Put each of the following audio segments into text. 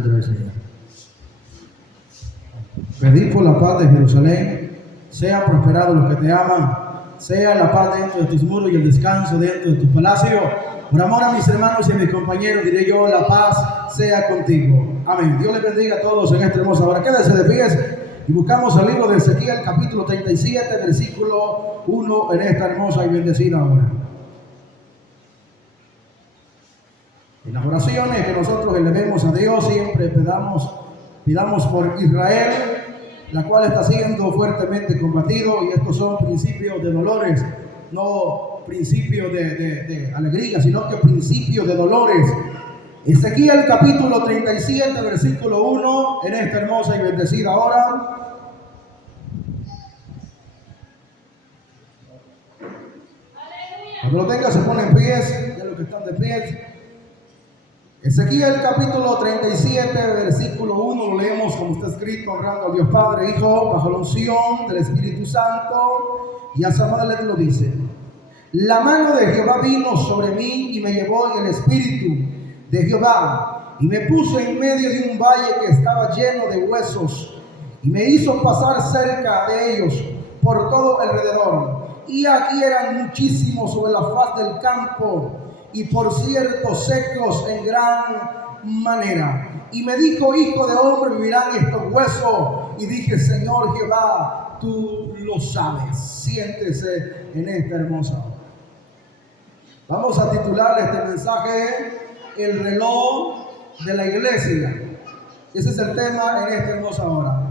delante del Señor. Pedid por la paz de Jerusalén, sean prosperados los que te aman, sea la paz dentro de tus muros y el descanso dentro de tu palacio. Por amor a mis hermanos y a mis compañeros, diré yo, la paz sea contigo. Amén. Dios les bendiga a todos en esta hermosa hora. Quédense de pies y buscamos el libro de Ezequiel, capítulo 37, versículo 1, en esta hermosa y bendecida hora. En las oraciones que nosotros elevemos a Dios, siempre pidamos por Israel, la cual está siendo fuertemente combatido, y estos son principios de dolores, no principios de alegría, sino que principios de dolores. Ezequiel capítulo 37, versículo 1, en esta hermosa y bendecida hora. Cuando lo tenga se pone en pies, ya los que están de pies. Ezequiel capítulo 37, versículo 1, lo leemos como está escrito, honrando a Dios Padre, Hijo, bajo la unción del Espíritu Santo, y a Samuel lo dice: la mano de Jehová vino sobre mí y me llevó en el Espíritu de Jehová, y me puso en medio de un valle que estaba lleno de huesos, y me hizo pasar cerca de ellos por todo alrededor, y aquí eran muchísimos sobre la faz del campo, y por cierto secos en gran manera. Y me dijo: hijo de hombre, vivirán estos huesos. Y dije: Señor Jehová, tú lo sabes. Siéntese en esta hermosa hora. Vamos a titular este mensaje: el reloj de la iglesia. Ese es el tema en esta hermosa hora.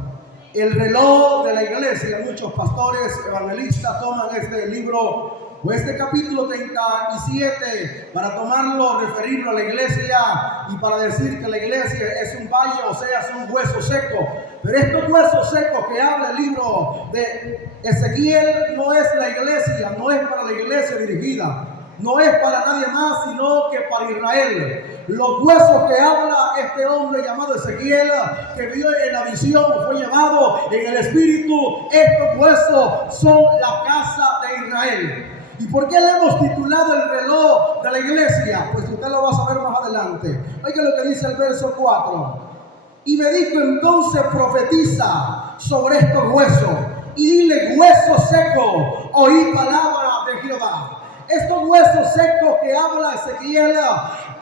El reloj de la iglesia. Muchos pastores, evangelistas toman este libro o este capítulo 37 para tomarlo, referirlo a la iglesia y para decir que la iglesia es un valle, o sea, es un hueso seco. Pero estos huesos secos que habla el libro de Ezequiel no es la iglesia, no es para la iglesia dirigida, no es para nadie más, sino que para Israel. Los huesos que habla este hombre llamado Ezequiel, que vio en la visión, fue llevado en el espíritu, estos huesos son la casa de Israel. ¿Y por qué le hemos titulado el reloj de la iglesia? Pues usted lo va a saber más adelante. Oiga lo que dice el verso 4. Y me dijo entonces: profetiza sobre estos huesos y dile: hueso seco, oí palabra de Jehová. Estos huesos secos que habla Ezequiel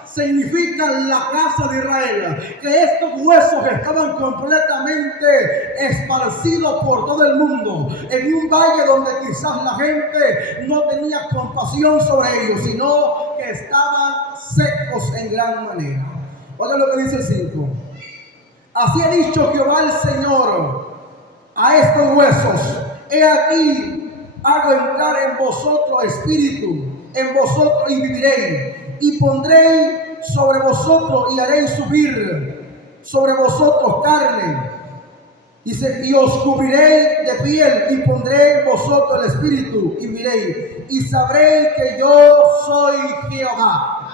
significan la casa de Israel, que estos huesos estaban completamente esparcidos por todo el mundo, en un valle donde quizás la gente no tenía compasión sobre ellos, sino que estaban secos en gran manera. Oiga lo que dice el 5. Así ha dicho Jehová el Señor a estos huesos: he aquí, hago entrar en vosotros espíritu, en vosotros y viviréis, y pondré sobre vosotros y haréis subir sobre vosotros carne, y os cubriré de piel, y pondré en vosotros el espíritu y viviréis, y sabréis que yo soy Jehová.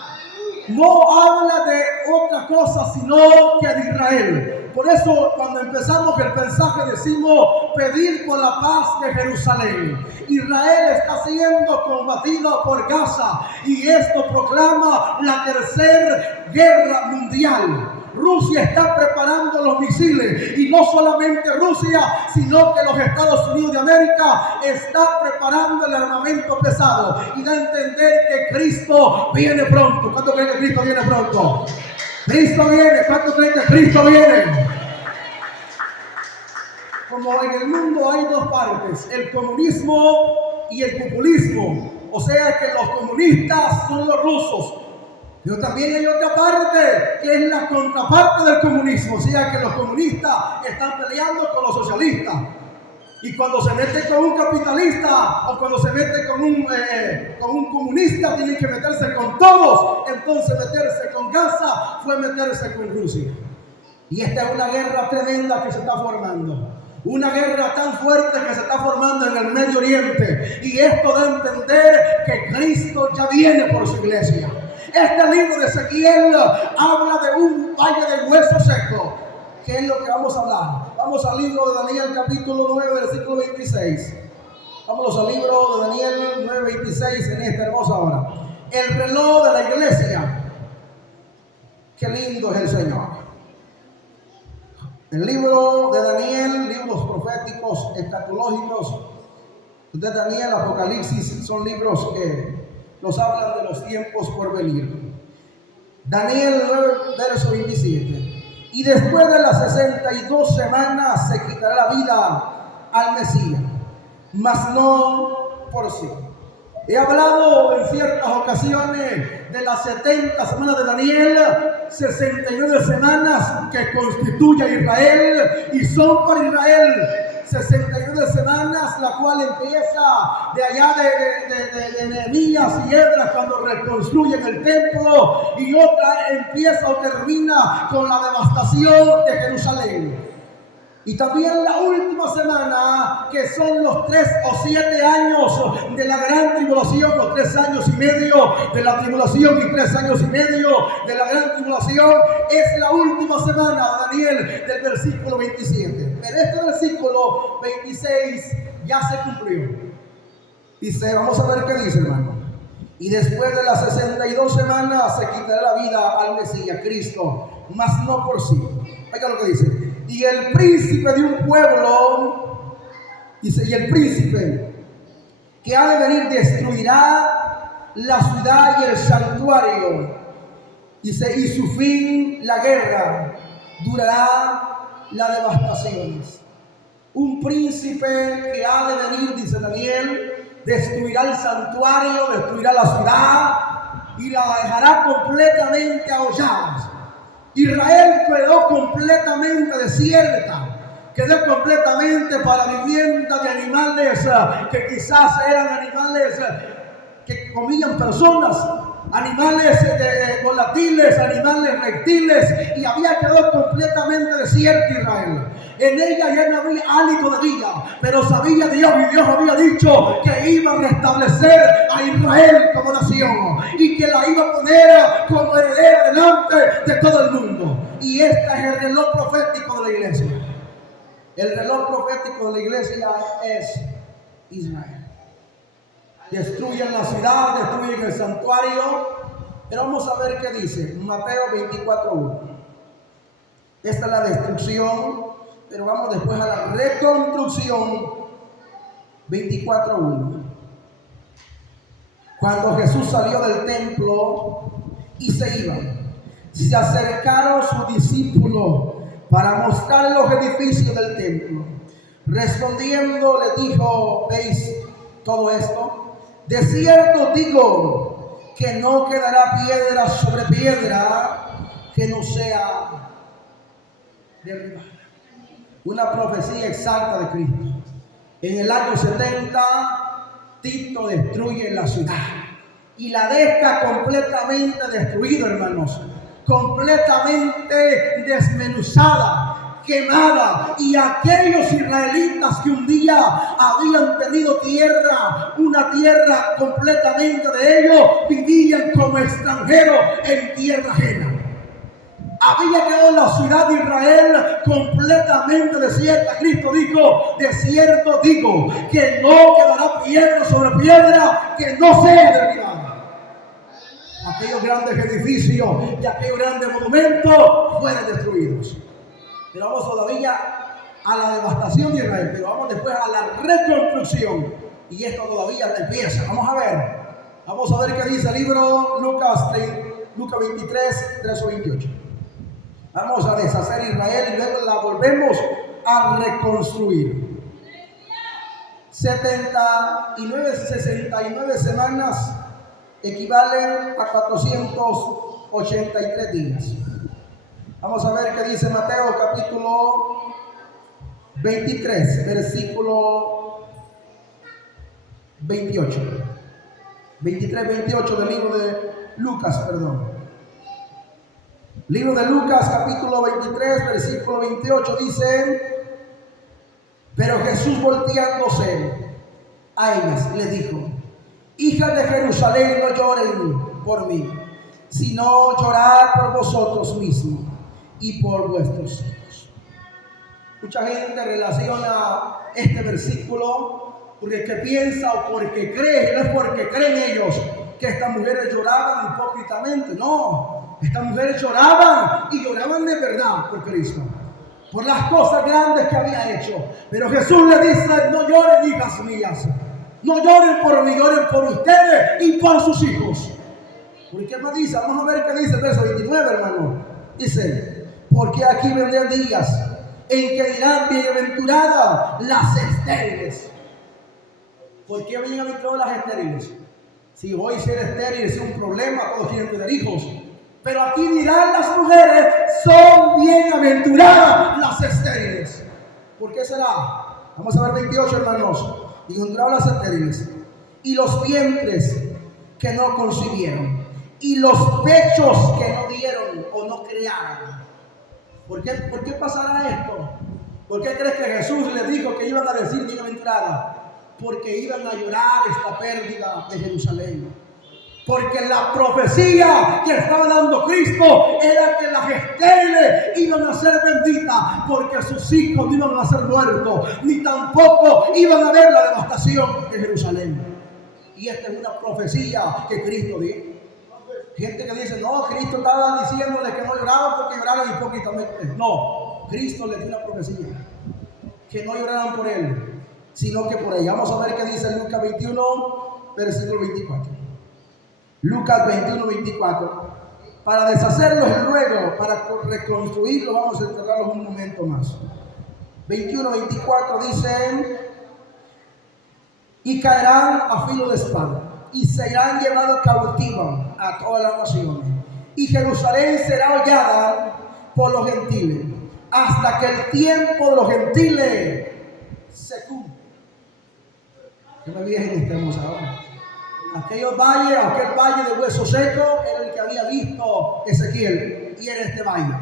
No habla de otra cosa sino que de Israel. Por eso cuando empezamos el mensaje decimos: pedir por la paz de Jerusalén. Israel está siendo combatido por Gaza, y esto proclama la tercera guerra mundial. Rusia está preparando los misiles, y no solamente Rusia, sino que los Estados Unidos de América está preparando el armamento pesado, y da a entender que Cristo viene pronto. ¿Cuánto creen que Cristo viene pronto? Cristo viene. ¿Cuánto creen que Cristo viene? Como en el mundo hay dos partes, el comunismo y el populismo, o sea que los comunistas son los rusos. Pero también hay otra parte que es la contraparte del comunismo, o sea que los comunistas están peleando con los socialistas. Y cuando se mete con un capitalista o cuando se mete con un comunista, tienen que meterse con todos. Entonces meterse con Gaza fue meterse con Rusia. Y esta es una guerra tremenda que se está formando. Una guerra tan fuerte que se está formando en el Medio Oriente. Y esto da a entender que Cristo ya viene por su iglesia. Este libro de Ezequiel habla de un valle de huesos secos. ¿Qué es lo que vamos a hablar? Vamos al libro de Daniel capítulo 9, versículo 26. Vamos al libro de Daniel 9, 26 en esta hermosa hora. El reloj de la iglesia. Qué lindo es el Señor. El libro de Daniel, libros proféticos, escatológicos de Daniel, Apocalipsis, son libros que nos hablan de los tiempos por venir. Daniel, verso 27. Y después de las 62 semanas se quitará la vida al Mesías, mas no por sí. He hablado en ciertas ocasiones de las 70 semanas de Daniel, 69 semanas que constituye a Israel y son para Israel 69 semanas, la cual empieza de allá de Nehemías y Esdras cuando reconstruyen el templo, y otra empieza o termina con la devastación de Jerusalén. Y también la última semana, que son los 3 o 7 años de la gran tribulación, los 3 años y medio de la tribulación y 3 años y medio de la gran tribulación, es la última semana, Daniel, del versículo 27. Pero este versículo 26 ya se cumplió. Dice, vamos a ver qué dice, hermano. Y después de las 62 semanas se quitará la vida al Mesías, Cristo, mas no por sí. Oiga lo que dice. Y el príncipe de un pueblo, dice, y el príncipe que ha de venir destruirá la ciudad y el santuario. Dice, y su fin, la guerra, durará las devastaciones. Un príncipe que ha de venir, dice Daniel, destruirá el santuario, destruirá la ciudad y la dejará completamente ahollada. Israel quedó completamente desierta, quedó completamente para vivienda de animales que quizás eran animales que comían personas, animales volátiles, animales reptiles, y había quedado completamente desierto Israel. En ella ya no había hálito de vida, pero sabía Dios, y Dios había dicho que iba a restablecer a Israel como nación y que la iba a poner como heredera delante de todo el mundo. Y este es el reloj profético de la iglesia. El reloj profético de la iglesia es Israel. Destruyen la ciudad, destruyen el santuario. Pero vamos a ver qué dice Mateo 24:1. Esta es la destrucción, pero vamos después a la reconstrucción. 24:1. Cuando Jesús salió del templo y se iba, se acercaron sus discípulos para mostrar los edificios del templo. Respondiendo le dijo, ¿veis todo esto? De cierto digo que no quedará piedra sobre piedra que no sea derribada. Una profecía exacta de Cristo. En el año 70, Tito destruye la ciudad y la deja completamente destruida, hermanos, completamente desmenuzada, quemada. Y aquellos israelitas que un día habían tenido tierra, una tierra completamente de ellos, vivían como extranjeros en tierra ajena. Había quedado la ciudad de Israel completamente desierta. Cristo dijo, de cierto digo, que no quedará piedra sobre piedra que no sea derribada. Aquellos grandes edificios y aquellos grandes monumentos fueron destruidos. Pero vamos todavía a la devastación de Israel, pero vamos después a la reconstrucción. Y esto todavía empieza. Vamos a ver qué dice el libro Lucas 23, 3 o 28. Vamos a deshacer Israel y luego la volvemos a reconstruir. 69 semanas equivalen a 483 días. Vamos a ver qué dice Mateo capítulo 23, versículo 28. 23, 28 del libro de Lucas, perdón. Libro de Lucas capítulo 23, versículo 28 dice, pero Jesús volteándose a ellas le dijo, hijas de Jerusalén, no lloren por mí, sino llorad por vosotros mismos y por vuestros hijos. Mucha gente relaciona este versículo porque el que piensa o porque cree, no es porque creen ellos que estas mujeres lloraban hipócritamente, no. Estas mujeres lloraban y lloraban de verdad por Cristo. por las cosas grandes que había hecho. Pero Jesús le dice: no lloren, hijas mías, no lloren por mí, lloren por ustedes y por sus hijos. ¿Por qué me dice? Vamos a ver qué dice el verso 29, hermano. Dice: porque aquí vendrán días en que dirán: bienaventuradas las estériles. ¿Por qué bienaventuradas las estériles? Si hoy ser estéril es un problema, todos quieren tener hijos. Pero aquí dirán las mujeres: son bienaventuradas las estériles. ¿Por qué será? Vamos a ver 28, hermanos. Bienaventuradas las estériles. Y los vientres que no concibieron, y los pechos que no dieron o no crearon. ¿Por qué pasará esto? ¿Por qué crees que Jesús les dijo que iban a decir bienaventurada? Porque iban a llorar esta pérdida de Jerusalén. Porque la profecía que estaba dando Cristo era que las estériles iban a ser benditas, porque sus hijos no iban a ser muertos, ni tampoco iban a ver la devastación de Jerusalén. Y esta es una profecía que Cristo dijo. Gente que dice: no, Cristo estaba diciéndole que no lloraban porque lloraban hipócritamente. No, Cristo les dio una profecía, que no lloraran por él, sino que por ella. Vamos a ver qué dice Lucas 21, versículo 24. Lucas 21, 24. Para deshacerlos luego, para reconstruirlo, vamos a enterrarlos un momento más. 21, 24 dice: y caerán a filo de espada, y serán llevados cautivos a todas las naciones. Y Jerusalén será hollada por los gentiles, hasta que el tiempo de los gentiles se cumpla. Yo me vi en este hermoso ahora. Aquel valle de hueso seco era el que había visto Ezequiel, y era este valle.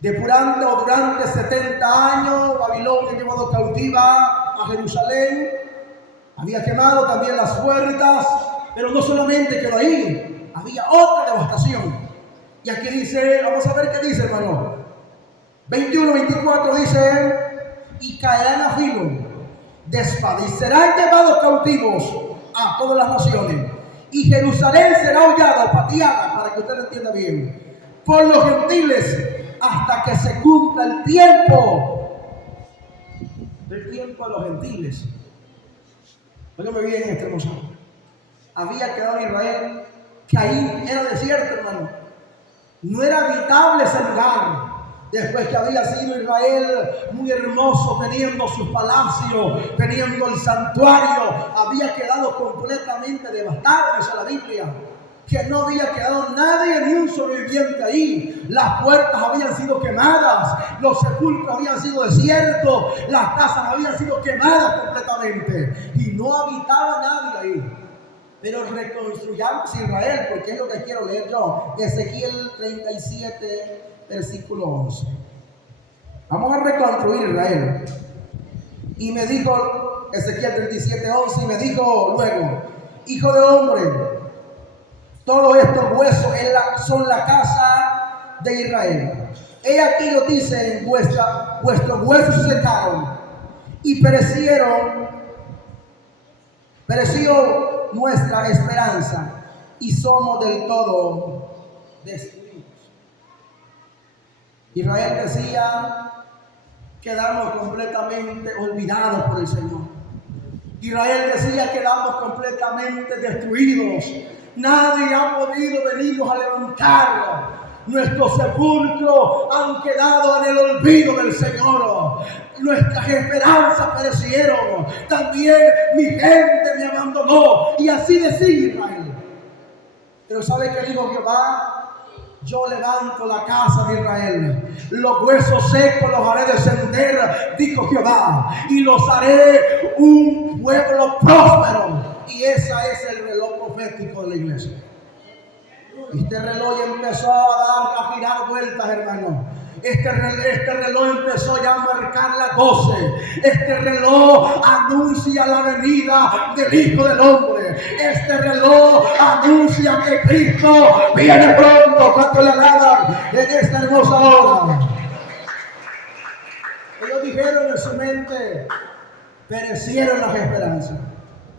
Durante 70 años, Babilonia ha llevado cautiva a Jerusalén. Había quemado también las puertas, pero no solamente quedó ahí, había otra devastación. Y aquí dice, vamos a ver qué dice, hermano. 21, 24 dice: y caerán a filo de espada, y serán llevados cautivos a todas las naciones. Y Jerusalén será hollada, pateada, para que usted lo entienda bien, por los gentiles, hasta que se cumpla el tiempo de los gentiles. Óigame bien este hermoso. Había quedado en Israel, que ahí era desierto, hermano. No era habitable ese lugar. Después que había sido Israel muy hermoso, teniendo sus palacios, teniendo el santuario, había quedado completamente devastado, dice la Biblia, que no había quedado nadie, ni un sobreviviente ahí. Las puertas habían sido quemadas, los sepulcros habían sido desiertos, las casas habían sido quemadas completamente, y no habitaba nadie ahí. Pero reconstruyamos Israel, porque es lo que quiero leer yo. Ezequiel 37, versículo 11. Vamos a reconstruir Israel. Y me dijo, Ezequiel 37, 11, y me dijo luego: hijo de hombre, todos estos huesos son la casa de Israel. He aquí lo dice: vuestros huesos se secaron y pereció nuestra esperanza, y somos del todo destruidos. Israel decía: quedamos completamente olvidados por el Señor. Israel decía: quedamos completamente destruidos. Nadie ha podido venirnos a levantar. Nuestros sepulcros han quedado en el olvido del Señor. Nuestras esperanzas perecieron. También mi gente me abandonó. Y así decía Israel. Pero ¿sabe qué dijo Jehová? Yo levanto la casa de Israel, los huesos secos los haré descender, dijo Jehová, y los haré un pueblo próspero. Y ese es el reloj profético de la iglesia. Este reloj empezó a girar vueltas, hermano. Este reloj empezó ya a marcar las 12. Este reloj anuncia la venida del Hijo del Hombre. Este reloj anuncia que Cristo viene pronto. ¿Cuánto le alaban en esta hermosa hora? Ellos dijeron en su mente: perecieron las esperanzas.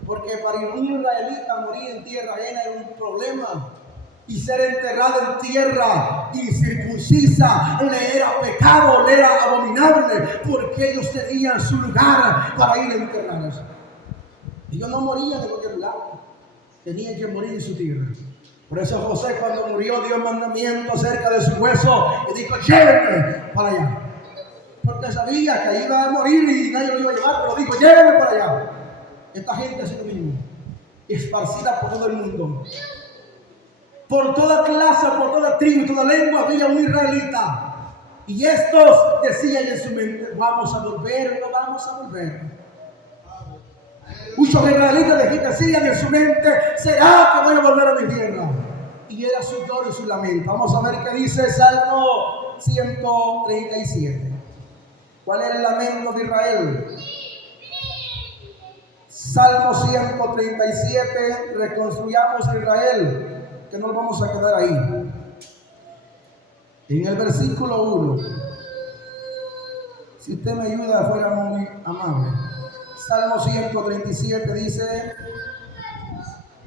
Porque para un israelita morir en tierra ajena era un problema. Y ser enterrado en tierra incircuncisa le era pecado, le era carne, porque ellos tenían su lugar para ir a enterrarse. Ellos no morían de cualquier lugar, tenían que morir en su tierra. Por eso José, cuando murió, dio mandamiento acerca de su hueso y dijo: llévenme para allá. Porque sabía que iba a morir y nadie lo iba a llevar, pero dijo: llévenme para allá. Esta gente es lo mismo, esparcida por todo el mundo. Por toda clase, por toda tribu, toda lengua había un israelita. Y estos decían en su mente: vamos a volver, no vamos a volver. Muchos israelitas decían en su mente: ¿será que voy a volver a mi tierra? Y era su lloro y su lamento. Vamos a ver qué dice Salmo 137. ¿Cuál era el lamento de Israel? Salmo 137, reconstruyamos a Israel, que no nos vamos a quedar ahí. En el versículo 1, si usted me ayuda, fuera muy amable. Salmo 137 dice: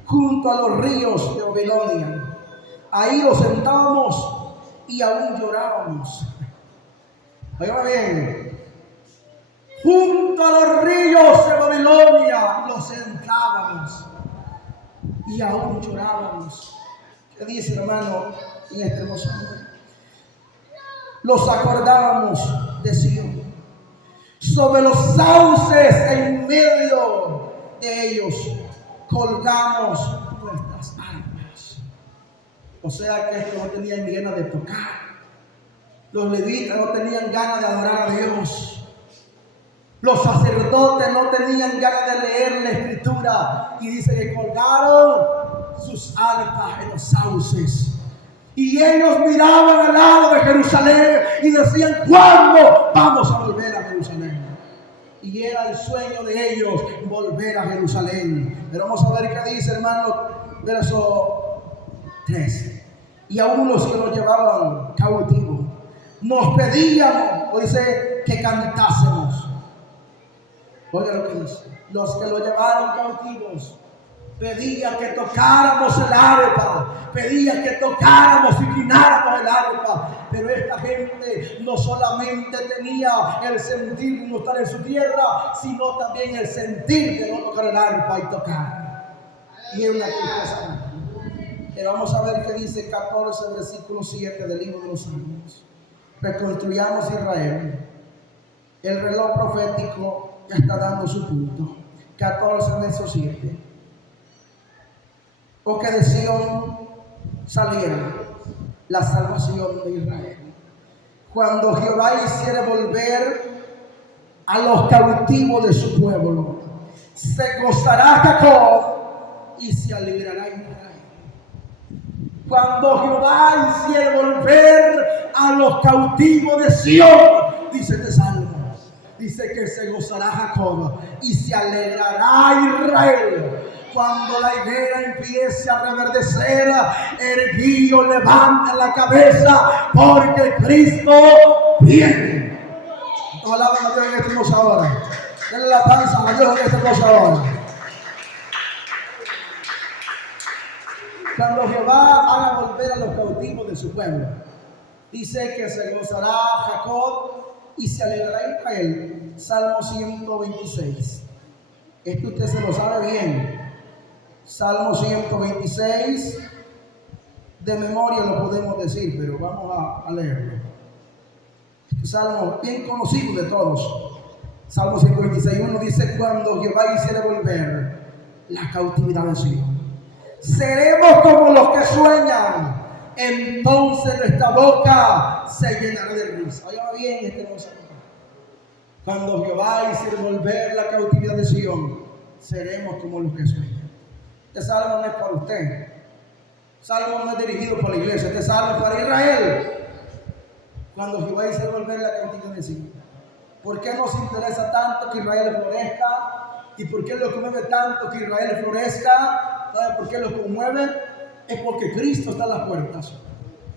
junto a los ríos de Babilonia, ahí nos sentábamos y aún llorábamos. Oiga bien, junto a los ríos de Babilonia nos sentábamos y aún llorábamos. ¿Qué dice, hermano, en este hermoso nombre? Los acordábamos de Sion, sobre los sauces en medio de ellos colgamos nuestras armas. O sea que estos no tenían ganas de tocar. Los levitas no tenían ganas de adorar a Dios. Los sacerdotes no tenían ganas de leer la escritura. Y dice que colgaron sus arpas en los sauces. Y ellos miraban al lado de Jerusalén y decían: ¿cuándo vamos a volver a Jerusalén? Y era el sueño de ellos volver a Jerusalén. Pero vamos a ver qué dice, hermano, verso 3. Y aún los que nos llevaban cautivos nos pedían, o dice, que cantásemos. Oiga lo que dice: los que lo llevaron cautivos pedían que tocáramos el arpa, pedían que tocáramos y inclináramos el arpa. Pero esta gente no solamente tenía el sentir de no estar en su tierra, sino también el sentir de no tocar el arpa y tocar. Y es una tristeza. Pero vamos a ver qué dice 14, versículo 7 del libro de los Salmos. Reconstruyamos Israel. El reloj profético ya está dando su punto. 14, verso 7. O que de Sion saliera la salvación de Israel. Cuando Jehová hiciera volver a los cautivos de su pueblo, se gozará Jacob y se alegrará Israel. Cuando Jehová hiciera volver a los cautivos de Sion, dice este salmo, dice que se gozará Jacob y se alegrará Israel. Cuando la higuera empiece a reverdecer, el guío levanta la cabeza, porque Cristo viene. Entonces alaban a Dios en esta hermosa hora. Denle la panza a Dios en esta hermosa hora. Cuando Jehová haga volver a los cautivos de su pueblo, dice que se gozará Jacob y se alegrará Israel. Salmo 126. Esto usted se lo sabe bien. Salmo 126, de memoria lo podemos decir, pero vamos a leerlo. Este salmo bien conocido de todos. Salmo 126:1 dice: cuando Jehová hiciera volver la cautividad de Sion, seremos como los que sueñan, entonces nuestra boca se llenará de risa. Oiga bien este hermoso. Cuando Jehová hiciera volver la cautividad de Sion, seremos como los que sueñan. Este salmo no es para usted. Salmo no es dirigido por la iglesia. Este salmo es para Israel. Cuando Jehová hizo volver la cautividad de Sion. ¿Por qué nos interesa tanto que Israel florezca? ¿Y por qué lo conmueve tanto que Israel florezca? ¿Sabe por qué lo conmueve? Es porque Cristo está a las puertas.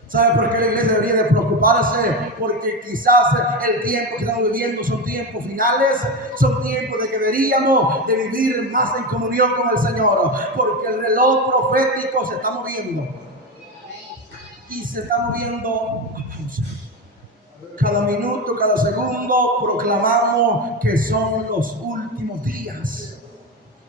¿Sabe por qué la iglesia debería de preocuparse? Porque quizás el tiempo que estamos viviendo son tiempos finales, son tiempos de que deberíamos de vivir más en comunión con el Señor, porque el reloj profético se está moviendo y se está moviendo a pausa. Cada minuto, cada segundo proclamamos que son los últimos días.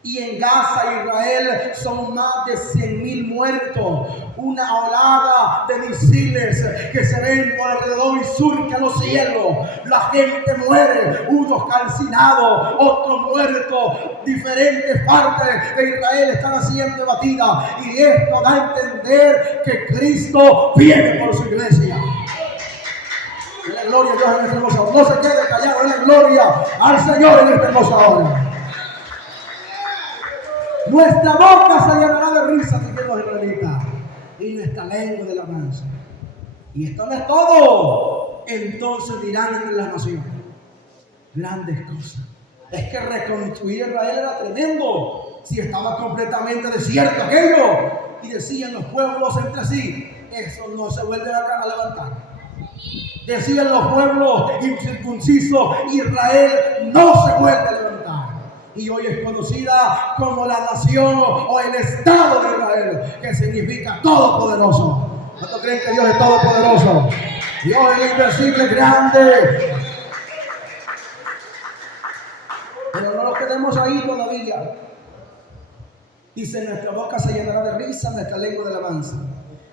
Y en Gaza, Israel, son más de 100,000 muertos. Una olada de misiles que se ven por alrededor y surcan los cielos. La gente muere, unos calcinados, otros muertos. Diferentes partes de Israel están siendo batidas. Y esto da a entender que Cristo viene por su iglesia. Denle gloria a Dios en esta hermosa hora. No se quede callado, denle gloria al Señor en esta hermosa hora. Nuestra boca se llenará de risa, dijeron los israelitas, y nuestra lengua de alabanza. Y esto no es todo. Entonces dirán entre las naciones grandes cosas. Es que reconstruir Israel era tremendo. Si estaba completamente desierto aquello. Y decían los pueblos entre sí, eso no se vuelve a levantar. Decían los pueblos incircuncisos, Israel no se vuelve a levantar. Y hoy es conocida como la nación o el estado de Israel, que significa todopoderoso. ¿Cuántos creen que Dios es todopoderoso? Dios es invencible, grande. Pero no nos quedemos ahí todavía. Dice, nuestra boca se llenará de risa, nuestra lengua de alabanza.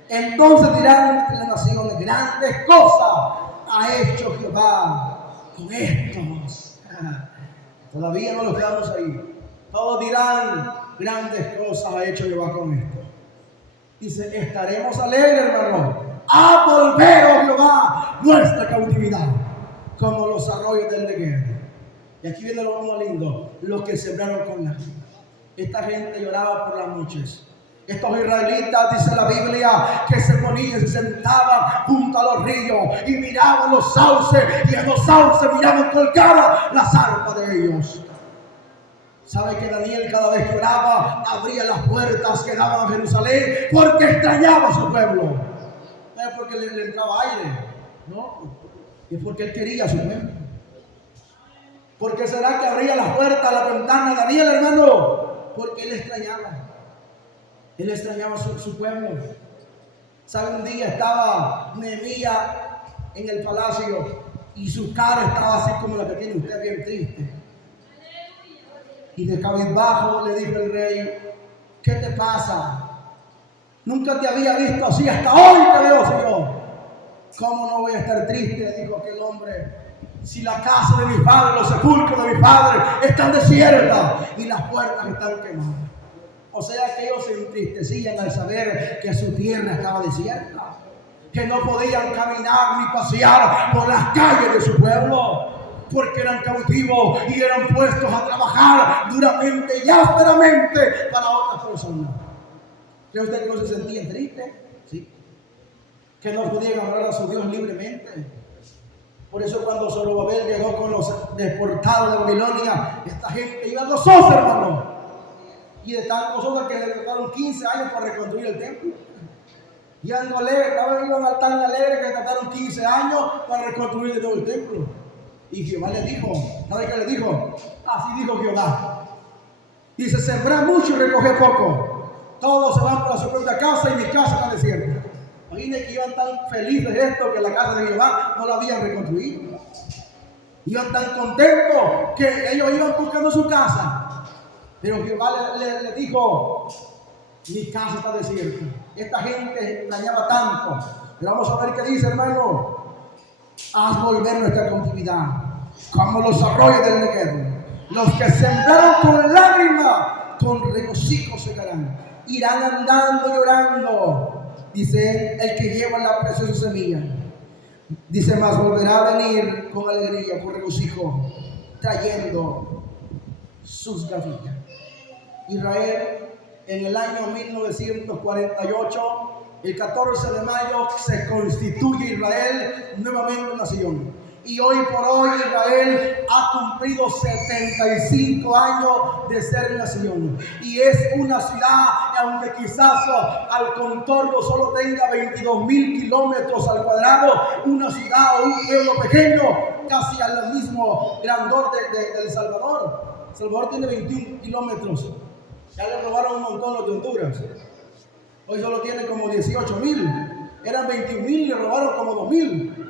Entonces dirán entre las naciones, grandes cosas ha hecho Jehová con estos. Todavía no nos quedamos ahí. Todos dirán, grandes cosas ha hecho Jehová con esto. Dice, estaremos alegres, hermano, a volver, oh Jehová, nuestra cautividad, como los arroyos del Negev. Y aquí viene lo más lindo, los que sembraron con lágrimas. Esta gente lloraba por las noches. Estos israelitas, dice la Biblia, que se ponían, se sentaban junto a los ríos y miraban los sauces, y en los sauces miraban colgadas las arpas de ellos. ¿Sabe que Daniel cada vez que oraba abría las puertas que daban a Jerusalén? Porque extrañaba a su pueblo. No es porque le entraba aire, no, es porque él quería a su pueblo. ¿Por qué será que abría las puertas, la ventana de Daniel, hermano? Porque él extrañaba. Él extrañaba su pueblo. ¿Sabe? Un día estaba Nehemías en el palacio y su cara estaba así como la que tiene usted, bien triste. Y de cabizbajo le dijo el rey, ¿qué te pasa? Nunca te había visto así, hasta hoy te veo, Señor. ¿Cómo no voy a estar triste? Le dijo aquel hombre. Si la casa de mi padre, los sepulcros de mi padre están desiertas y las puertas están quemadas. O sea que ellos se entristecían al saber que su tierra estaba desierta, que no podían caminar ni pasear por las calles de su pueblo, porque eran cautivos y eran puestos a trabajar duramente y ásperamente para otras personas. ¿Cree usted que no se sentían tristes? Sí. Que no podían hablar a su Dios libremente. Por eso cuando Zorobabel llegó con los deportados de Babilonia, esta gente iba gozosa, hermano. Y de tal gozosa que le trataron 15 años para reconstruir el templo. Y iban tan alegres que le trataron 15 años para reconstruir de nuevo el templo. Y Jehová le dijo, ¿sabe qué le dijo? Así dijo Jehová. Dice, sembré mucho y recogí poco. Todos se van para su propia casa y mi casa está desierta. Imagínense que iban tan felices esto que la casa de Jehová no la habían reconstruido. Iban tan contentos que ellos iban buscando su casa. Pero Jehová le dijo, mi casa está desierta. Esta gente extrañaba tanto. Pero vamos a ver qué dice, hermano. Haz volver nuestra cautividad, como los arroyos del Negev. Los que sembraron con lágrimas, con regocijo secarán. Irán andando llorando. Dice el que lleva la preciosa semilla. Dice más, volverá a venir con alegría, con regocijo, trayendo sus gavillas. Israel, en el año 1948, el 14 de mayo, se constituye Israel nuevamente nación. Y hoy por hoy Israel ha cumplido 75 años de ser nación. Y es una ciudad, aunque quizás al contorno solo tenga 22,000 kilómetros al cuadrado, una ciudad o un pueblo pequeño, casi al mismo grandor de El Salvador. El Salvador tiene 21 kilómetros. Ya le robaron un montón los de Honduras. Hoy solo tiene como 18,000. Eran 21,000 y le robaron como 2,000.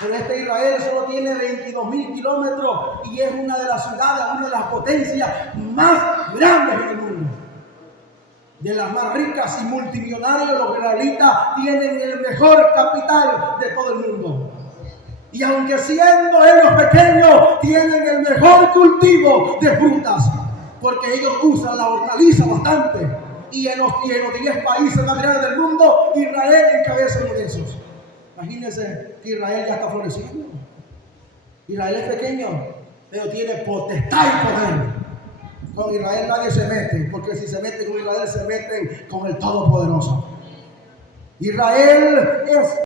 Pero este Israel solo tiene 22.000 kilómetros y es una de las ciudades, una de las potencias más grandes en el mundo. De las más ricas y multimillonarios, los israelitas tienen el mejor capital de todo el mundo. Y aunque siendo ellos pequeños, tienen el mejor cultivo de frutas, porque ellos usan la hortaliza bastante. Y en los 10 países más grandes del mundo, Israel encabeza uno de esos. Imagínense que Israel ya está floreciendo. Israel es pequeño, pero tiene potestad y poder. Con Israel nadie se mete, porque si se meten con Israel, se meten con el Todopoderoso. Israel es